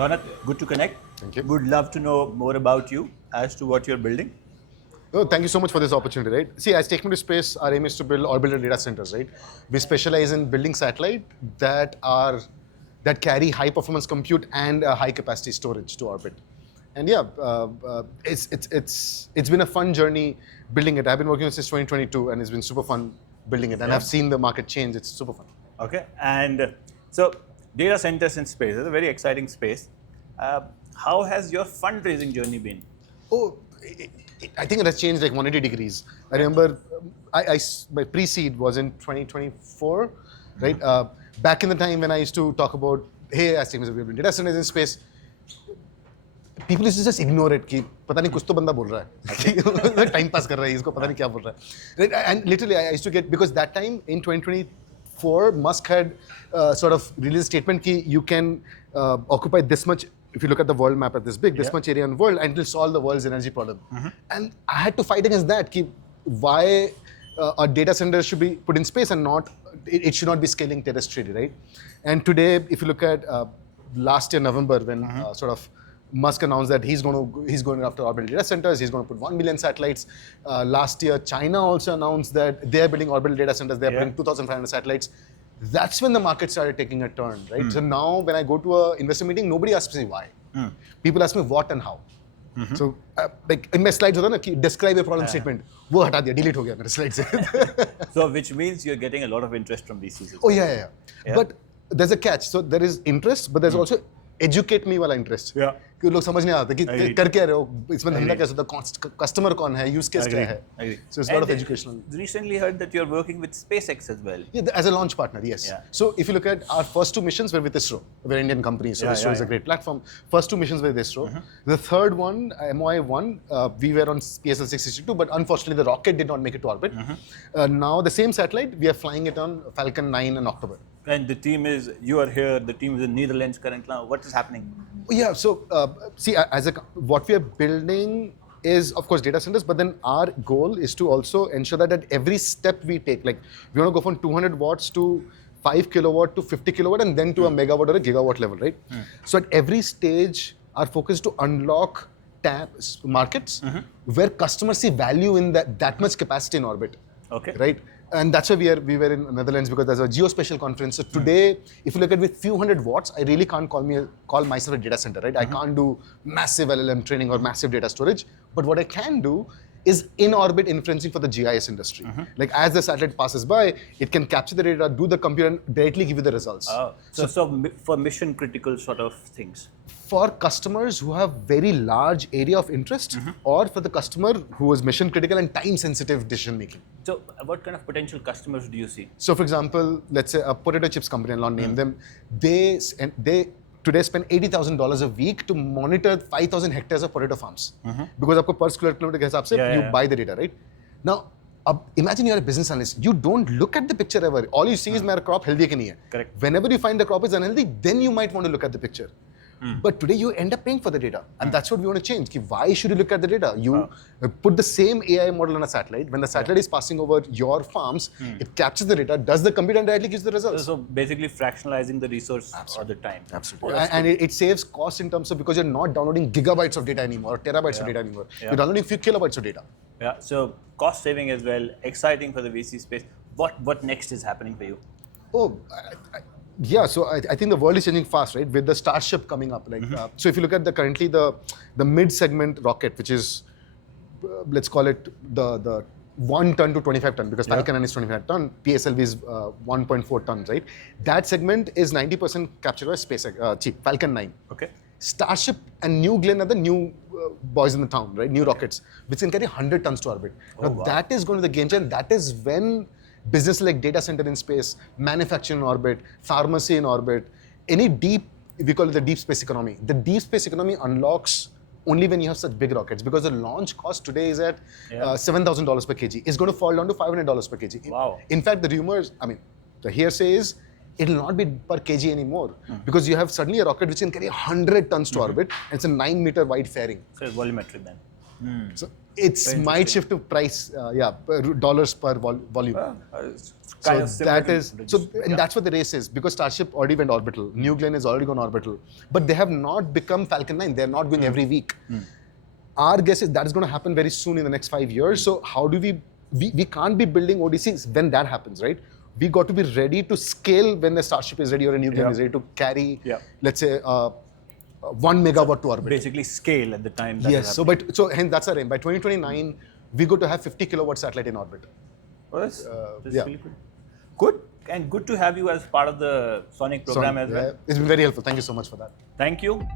Ronak, good to connect. Thank you. Would love to know more about you as to what you're building. Oh, thank you so much for this opportunity, right? See, as TakeMe2Space, our aim is to build orbital data centers, right? We specialize in building satellites that carry high performance compute and high capacity storage to orbit. And yeah, it's been a fun journey building it. I've been working on it since 2022, and it's been super fun building it. And I've seen the market change. It's super fun. Okay, and so data centers in space is a very exciting space. How has your fundraising journey been? Oh, I think it has changed like 180 degrees. I remember my pre-seed was in 2024, right? Back in the time when I used to talk about, hey, as teams are building data centers in space, people used to just ignore it. कि पता नहीं कुछ तो बंदा बोल रहा है, time pass कर रहा है, इसको पता नहीं क्या बोल रहा है. And literally, I used to get, because that time in 2024, Musk had sort of released a statement that you can occupy this much. If you look at the world map at this big, this much area in the world, and it will solve the world's energy problem. And I had to fight against that. Why a data center should be put in space and not, it should not be scaling terrestrially, right? And today, if you look at last year November, when sort of Musk announced that he's going after orbital data centers, he's going to put 1 million satellites. Last year, China also announced that they're building orbital data centers. They're putting 2,500 satellites. That's when the market started taking a turn, right? So now when I go to an investor meeting, nobody asks me why. People ask me what and how. So like in my slides, describe your problem statement. वो हटा दिया, delete हो गया मेरे slide से. So which means you're getting a lot of interest from VCs. Oh yeah. But there's a catch. So there is interest, but there's also educate me वाला interest. Yeah. कि लोग समझ नहीं आते कि कर क्या रहे हो, इसमें धंधा कैसे होता है, customer कौन है, use case क्या है. So it's a lot of educational. Recently heard that you're working with SpaceX as well. Yeah, as a launch partner, yes. Yeah. So if you look at our first two missions were with ISRO. We're an Indian company, so ISRO is a great platform. First two missions were with ISRO. The third one, MOI-1, we were on PSL 662, but unfortunately the rocket did not make it to orbit. Now the same satellite, we are flying it on Falcon 9 in October. And the team is, you are here, the team is in Netherlands currently now. What is happening? Yeah, so see, what we are building is, of course, data centers, but then our goal is to also ensure that at every step we take, like we want to go from 200 watts to 5 kilowatt to 50 kilowatt and then to a megawatt or a gigawatt level, right? So at every stage, our focus is to unlock markets where customers see value in that much capacity in orbit. Okay. Right? And that's why we were in Netherlands, because there's a geospatial conference. So today, if you look at with few hundred watts, I really can't call myself a data center, right? I can't do massive LLM training or massive data storage. But what I can do is in-orbit inferencing for the GIS industry. Like as the satellite passes by, it can capture the data, do the compute, and directly give you the results. Oh. So for mission critical sort of things? For customers who have very large area of interest, or for the customer who is mission critical and time sensitive decision making. So what kind of potential customers do you see? So for example, let's say a potato chips company, I'll not name them, they today spend $80,000 a week to monitor 5,000 hectares of potato farms. Because आपको per square kilometer के हिसाब से you buy the data, right? Now, imagine you're a business analyst. You don't look at the picture ever. All you see is my crop healthy है कि नहीं है. Correct. Whenever you find the crop is unhealthy, then you might want to look at the picture. But today you end up paying for the data, and that's what we want to change. Why should you look at the data? You put the same AI model on a satellite. When the satellite is passing over your farms, it captures the data, does the compute, and directly gives the results. So basically fractionalizing the resource or the time. Absolutely. And it saves cost in terms of, because you're not downloading gigabytes of data anymore, or terabytes of data anymore. You're downloading a few kilobytes of data. Yeah. So cost saving as well, exciting for the VC space. What next is happening for you? Oh, yeah, so I think the world is changing fast, right? With the Starship coming up, like so if you look at currently the mid-segment rocket, which is let's call it the 1 ton to 25 ton, because Falcon 9 is 25 ton, PSLV is 1.4 tons, right? That segment is 90% captured by SpaceX, Falcon 9. Okay. Starship and New Glenn are the new boys in the town, right? New rockets, which can carry 100 tons to orbit. That is going to be the game changer. That is when business like data center in space, manufacturing in orbit, pharmacy in orbit, any deep, we call it the deep space economy. The deep space economy unlocks only when you have such big rockets, because the launch cost today is at $7,000 per kg. It's going to fall down to $500 per kg. Wow. In fact, the rumors, the hearsay is, it will not be per kg anymore, because you have suddenly a rocket which can carry 100 tons to orbit, and it's a 9-meter wide fairing. So it's volumetric then. So it's might shift to price, dollars per volume. Kind of So similar that to is and that's what the race is, because Starship already went orbital. New Glenn is already gone orbital, but they have not become Falcon 9. They're not going every week. Our guess is that is going to happen very soon in the next 5 years. So how do we can't be building ODCs when that happens, right? We got to be ready to scale when the Starship is ready or a New Glenn is ready to carry, let's say, 1 megawatt to orbit. Basically scale at the time. That Yes. So hence that's our aim. By 2029, we go to have 50 kilowatt satellite in orbit. Oh, that's really good. Good. And good to have you as part of the Sonic program as well. It's been very helpful. Thank you so much for that. Thank you.